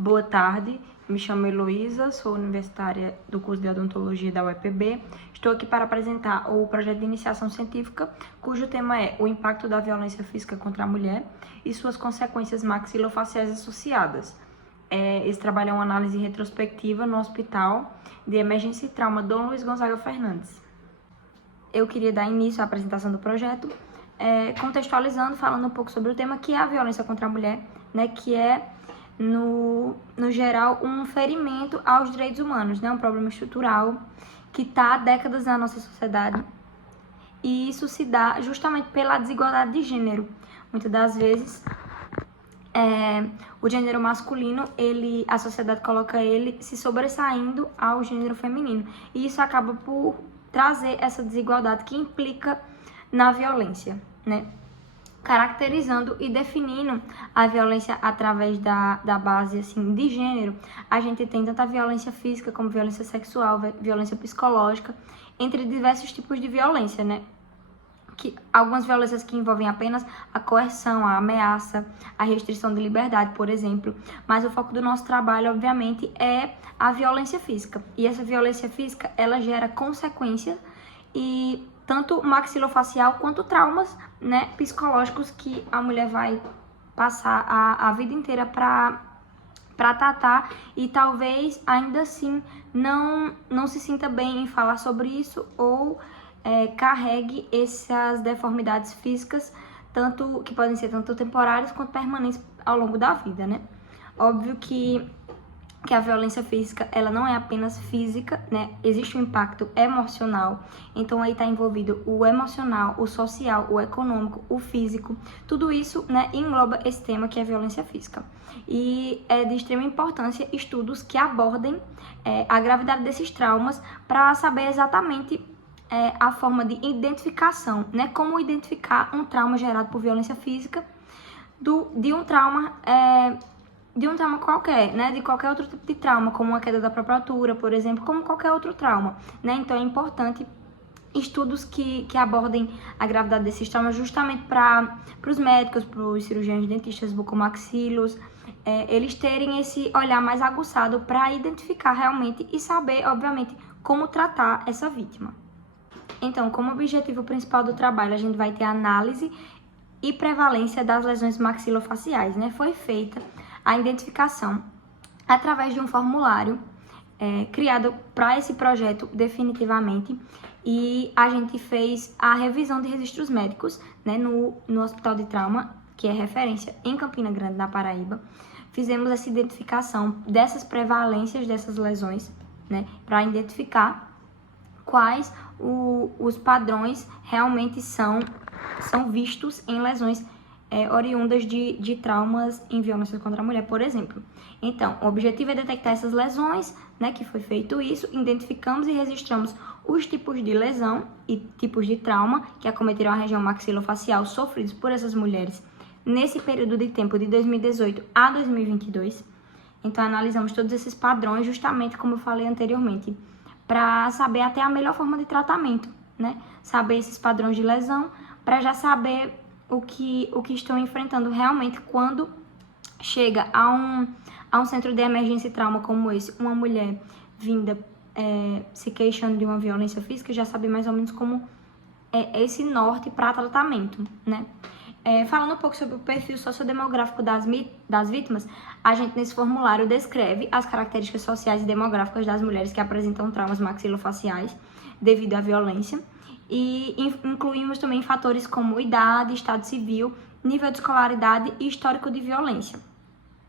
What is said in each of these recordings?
Boa tarde, me chamo Heloísa, sou universitária do curso de Odontologia da UEPB. Estou aqui para apresentar o projeto de iniciação científica, cujo tema é o impacto da violência física contra a mulher e suas consequências maxilofaciais associadas. Esse trabalho é uma análise retrospectiva no Hospital de Emergência e Trauma Dom Luiz Gonzaga Fernandes. Eu queria dar início à apresentação do projeto, contextualizando, falando um pouco sobre o tema, que é a violência contra a mulher, né, que é, no geral, um ferimento aos direitos humanos, né, um problema estrutural que está há décadas na nossa sociedade, e isso se dá justamente pela desigualdade de gênero. Muitas das vezes, o gênero masculino, a sociedade coloca ele se sobressaindo ao gênero feminino, e isso acaba por trazer essa desigualdade que implica na violência, né? Caracterizando e definindo a violência através da base assim, de gênero, a gente tem tanto a violência física como violência sexual, violência psicológica, entre diversos tipos de violência, né? Algumas violências que envolvem apenas a coerção, a ameaça, a restrição de liberdade, por exemplo. Mas o foco do nosso trabalho, obviamente, é a violência física. E essa violência física, ela gera consequências, e tanto maxilofacial quanto traumas, né, psicológicos que a mulher vai passar a vida inteira para tratar, e talvez ainda assim não se sinta bem em falar sobre isso, ou carregue essas deformidades físicas, tanto que podem ser tanto temporárias quanto permanentes ao longo da vida, né? Óbvio que a violência física, ela não é apenas física, né? Existe um impacto emocional, então aí está envolvido o emocional, o social, o econômico, o físico, tudo isso, né, engloba esse tema que é a violência física. E é de extrema importância estudos que abordem a gravidade desses traumas para saber exatamente a forma de identificação, né? Como identificar um trauma gerado por violência física de um trauma qualquer, né? De qualquer outro tipo de trauma, como a queda da própria altura, por exemplo, como qualquer outro trauma, né? Então é importante estudos que abordem a gravidade desses traumas, justamente para os médicos, para os cirurgiões dentistas, bucomaxilos, eles terem esse olhar mais aguçado para identificar realmente e saber, obviamente, como tratar essa vítima. Então, como objetivo principal do trabalho, a gente vai ter a análise e prevalência das lesões maxilofaciais, né? Foi feita a identificação através de um formulário criado para esse projeto definitivamente, e a gente fez a revisão de registros médicos, né, no Hospital de Trauma, que é referência em Campina Grande, na Paraíba. Fizemos essa identificação dessas prevalências dessas lesões, né, para identificar quais os padrões realmente são vistos em lesões oriundas de traumas em violência contra a mulher, por exemplo. Então, o objetivo é detectar essas lesões, né, que foi feito isso, identificamos e registramos os tipos de lesão e tipos de trauma que acometeram a região maxilofacial sofridos por essas mulheres nesse período de tempo de 2018 a 2022. Então, analisamos todos esses padrões, justamente como eu falei anteriormente, para saber até a melhor forma de tratamento, né? Saber esses padrões de lesão, para já saber o que estão enfrentando realmente quando chega a um centro de emergência e trauma como esse, uma mulher vinda se queixando de uma violência física, já sabe mais ou menos como é esse norte para tratamento, né? Falando um pouco sobre o perfil sociodemográfico das vítimas, a gente nesse formulário descreve as características sociais e demográficas das mulheres que apresentam traumas maxilofaciais devido à violência, e incluímos também fatores como idade, estado civil, nível de escolaridade e histórico de violência,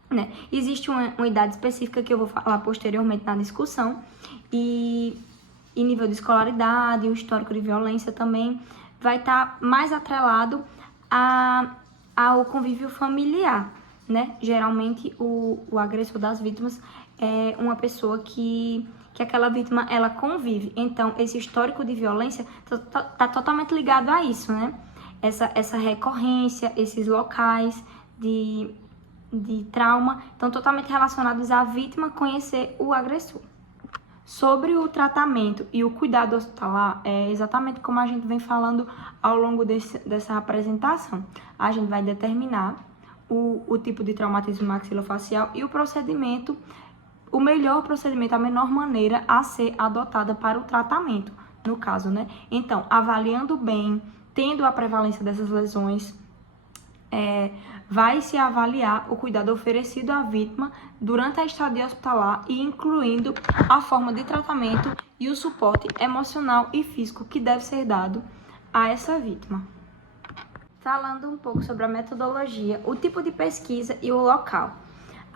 né? Existe uma idade específica que eu vou falar posteriormente na discussão, e nível de escolaridade, o histórico de violência também vai estar mais atrelado ao convívio familiar, né? Geralmente o agressor das vítimas é uma pessoa que aquela vítima ela convive. Então, esse histórico de violência tá totalmente ligado a isso, né? Essa recorrência, esses locais de trauma estão totalmente relacionados à vítima conhecer o agressor. Sobre o tratamento e o cuidado hospitalar, é exatamente como a gente vem falando ao longo dessa apresentação. A gente vai determinar o tipo de traumatismo maxilofacial e o melhor procedimento, a menor maneira a ser adotada para o tratamento, no caso, né? Então, avaliando bem, tendo a prevalência dessas lesões, vai se avaliar o cuidado oferecido à vítima durante a estadia hospitalar e incluindo a forma de tratamento e o suporte emocional e físico que deve ser dado a essa vítima. Falando um pouco sobre a metodologia, o tipo de pesquisa e o local.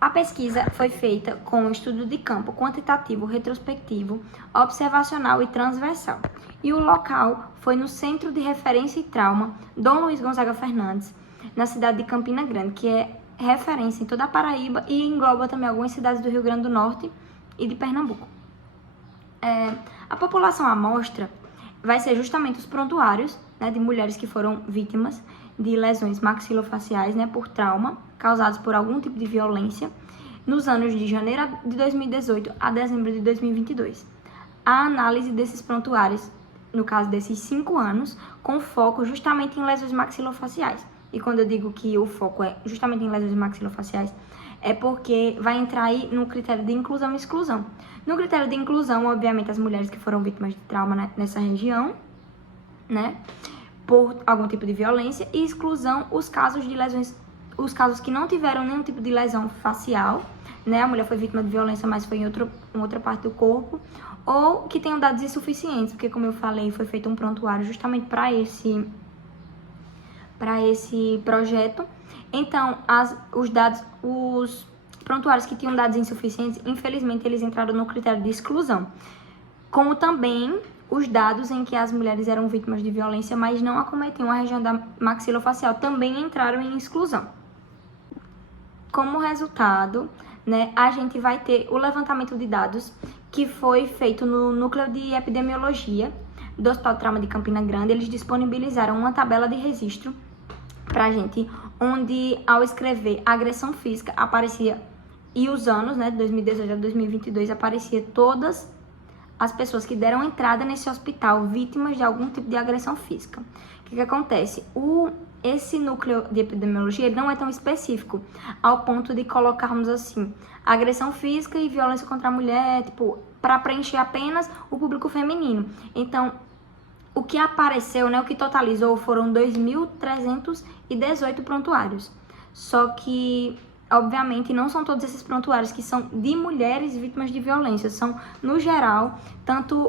A pesquisa foi feita com um estudo de campo quantitativo, retrospectivo, observacional e transversal. E o local foi no Centro de Referência e Trauma Dom Luiz Gonzaga Fernandes, na cidade de Campina Grande, que é referência em toda a Paraíba e engloba também algumas cidades do Rio Grande do Norte e de Pernambuco. A população amostra vai ser justamente os prontuários, né, de mulheres que foram vítimas de lesões maxilofaciais, né, por trauma causados por algum tipo de violência nos anos de janeiro de 2018 a dezembro de 2022. A análise desses prontuários, no caso desses 5 anos, com foco justamente em lesões maxilofaciais. E quando eu digo que o foco é justamente em lesões maxilofaciais, é porque vai entrar aí no critério de inclusão e exclusão. No critério de inclusão, obviamente, as mulheres que foram vítimas de trauma nessa região, né, por algum tipo de violência, e exclusão os casos de lesões, os casos que não tiveram nenhum tipo de lesão facial, né, a mulher foi vítima de violência, mas foi em outra parte do corpo, ou que tenham dados insuficientes, porque, como eu falei, foi feito um prontuário justamente para esse projeto. Então, os prontuários que tinham dados insuficientes, infelizmente, eles entraram no critério de exclusão. Como também os dados em que as mulheres eram vítimas de violência, mas não acometiam a região da maxilofacial, também entraram em exclusão. Como resultado, né, a gente vai ter o levantamento de dados que foi feito no Núcleo de Epidemiologia do Hospital de Trauma de Campina Grande. Eles disponibilizaram uma tabela de registro pra gente, onde ao escrever agressão física aparecia, e os anos, né, de 2018 a 2022, aparecia todas as pessoas que deram entrada nesse hospital vítimas de algum tipo de agressão física. O que acontece? Esse núcleo de epidemiologia, ele não é tão específico, ao ponto de colocarmos assim, agressão física e violência contra a mulher, tipo, para preencher apenas o público feminino. Então, o que apareceu, né, o que totalizou foram 2.318 prontuários. Só que, obviamente, não são todos esses prontuários que são de mulheres vítimas de violência. São, no geral, tanto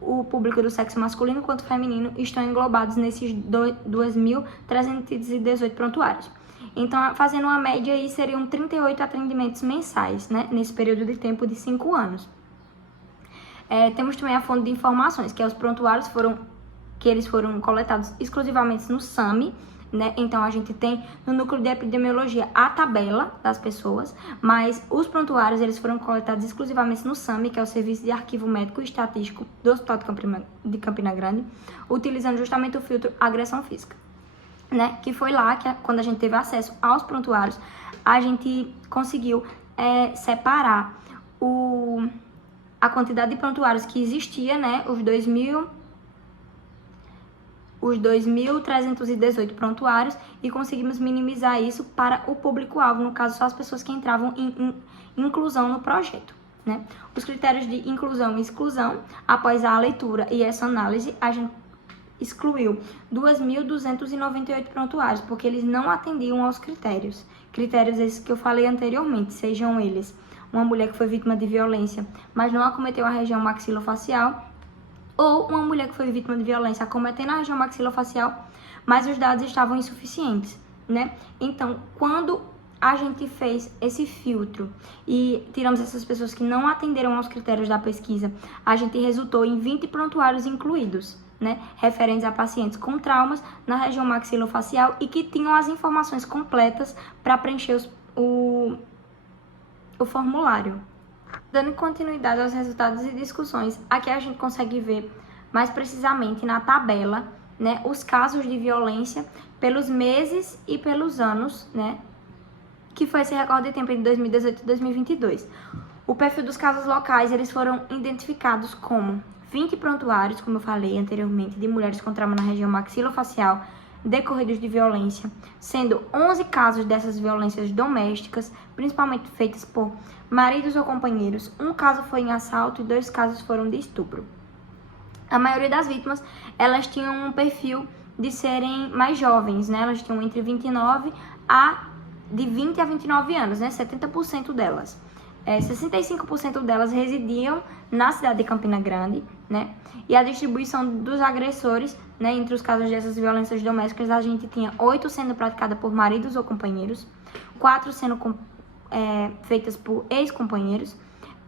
o público do sexo masculino quanto feminino estão englobados nesses 2.318 prontuários. Então, fazendo uma média aí, seriam 38 atendimentos mensais, né, nesse período de tempo de 5 anos. Temos também a fonte de informações, que é os prontuários que eles foram coletados exclusivamente no SAMI, né? Então, a gente tem no núcleo de epidemiologia a tabela das pessoas, mas os prontuários eles foram coletados exclusivamente no SAMI, que é o Serviço de Arquivo Médico e Estatístico do Hospital de Campina Grande, utilizando justamente o filtro agressão física, né? Que foi lá que, quando a gente teve acesso aos prontuários, a gente conseguiu separar a quantidade de prontuários que existia, né? Os 2.318 prontuários, e conseguimos minimizar isso para o público-alvo, no caso, só as pessoas que entravam em inclusão no projeto, né? Os critérios de inclusão e exclusão, após a leitura e essa análise, a gente excluiu 2.298 prontuários, porque eles não atendiam aos critérios. Critérios esses que eu falei anteriormente, sejam eles uma mulher que foi vítima de violência, mas não acometeu a região maxilofacial, ou uma mulher que foi vítima de violência acometendo a região maxilofacial, mas os dados estavam insuficientes, né? Então, quando a gente fez esse filtro e tiramos essas pessoas que não atenderam aos critérios da pesquisa, a gente resultou em 20 prontuários incluídos, né? Referentes a pacientes com traumas na região maxilofacial e que tinham as informações completas para preencher o formulário. Dando continuidade aos resultados e discussões, aqui a gente consegue ver mais precisamente na tabela, né, os casos de violência pelos meses e pelos anos, né, que foi esse recorde de tempo entre 2018 e 2022. O perfil dos casos locais, eles foram identificados como 20 prontuários, como eu falei anteriormente, de mulheres com trauma na região maxilofacial, decorridos de violência, sendo 11 casos dessas violências domésticas, principalmente feitas por maridos ou companheiros. Um caso foi em assalto e 2 casos foram de estupro. A maioria das vítimas, elas tinham um perfil de serem mais jovens, né? Elas tinham entre 29 de 20 a 29 anos, né? 70% delas. 65% delas residiam na cidade de Campina Grande, né? E a distribuição dos agressores, né? Entre os casos dessas violências domésticas, a gente tinha 8 sendo praticadas por maridos ou companheiros, 4 sendo feitas por ex-companheiros,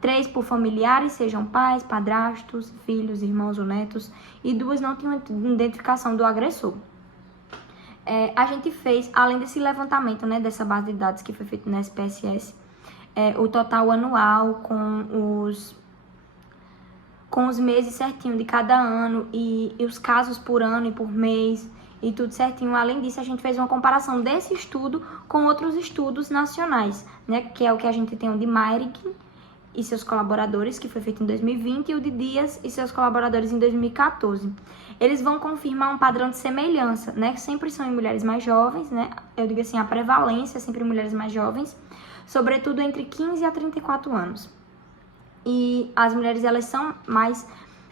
3 por familiares, sejam pais, padrastos, filhos, irmãos ou netos, e 2 não tinham identificação do agressor. A gente fez, além desse levantamento, né, dessa base de dados que foi feito na SPSS, o total anual com os meses certinho de cada ano e os casos por ano e por mês e tudo certinho. Além disso, a gente fez uma comparação desse estudo com outros estudos nacionais, né, que é o que a gente tem o de Meiring e seus colaboradores, que foi feito em 2020, e o de Dias e seus colaboradores em 2014. Eles vão confirmar um padrão de semelhança, né, que sempre são em mulheres mais jovens, né, eu digo assim, a prevalência é sempre em mulheres mais jovens, sobretudo entre 15 a 34 anos. E as mulheres, elas são mais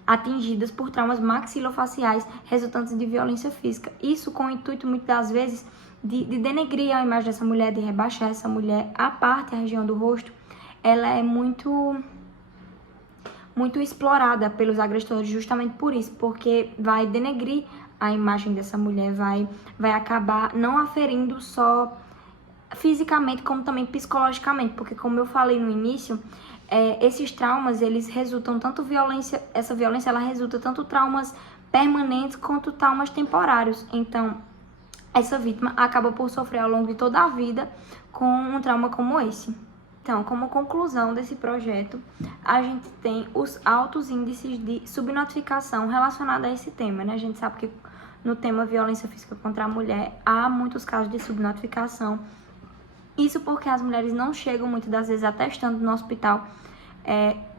atingidas por traumas maxilofaciais resultantes de violência física. Isso com o intuito, muitas das vezes, de denegrir a imagem dessa mulher, de rebaixar essa mulher. A parte, a região do rosto, ela é muito explorada pelos agressores justamente por isso, porque vai denegrir a imagem dessa mulher, vai acabar não aferindo só fisicamente, como também psicologicamente, porque como eu falei no início, esses traumas, eles resultam tanto essa violência, ela resulta tanto traumas permanentes quanto traumas temporários. Então, essa vítima acaba por sofrer ao longo de toda a vida com um trauma como esse. Então, como conclusão desse projeto, a gente tem os altos índices de subnotificação relacionados a esse tema, né? A gente sabe que no tema violência física contra a mulher, há muitos casos de subnotificação. Isso porque as mulheres não chegam muitas das vezes atestando no hospital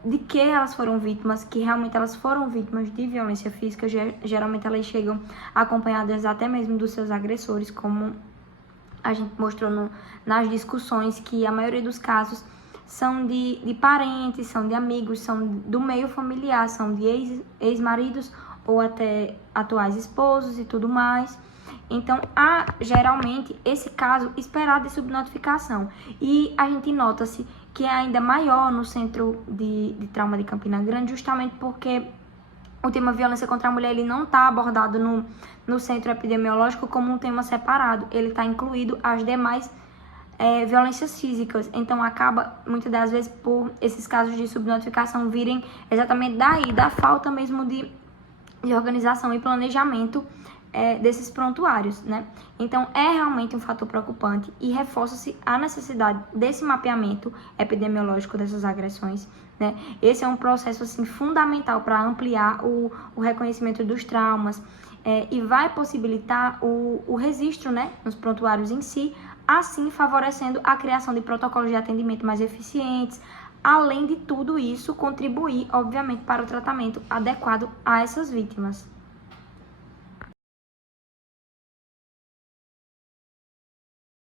de que elas foram vítimas, que realmente elas foram vítimas de violência física. Geralmente elas chegam acompanhadas até mesmo dos seus agressores, como a gente mostrou nas discussões, que a maioria dos casos são de parentes, são de amigos, são do meio familiar, são de ex-maridos ou até atuais esposos e tudo mais. Então, há geralmente esse caso esperado de subnotificação. E a gente nota-se que é ainda maior no centro de trauma de Campina Grande, justamente porque o tema violência contra a mulher, ele não está abordado no centro epidemiológico como um tema separado. Ele está incluído as demais violências físicas. Então, acaba, muitas das vezes, por esses casos de subnotificação virem exatamente daí, da falta mesmo de organização e planejamento desses prontuários, né? Então, é realmente um fator preocupante e reforça-se a necessidade desse mapeamento epidemiológico dessas agressões, né? Esse é um processo, assim, fundamental para ampliar o reconhecimento dos traumas e vai possibilitar o registro, né, nos prontuários em si, assim favorecendo a criação de protocolos de atendimento mais eficientes, além de tudo isso, contribuir, obviamente, para o tratamento adequado a essas vítimas.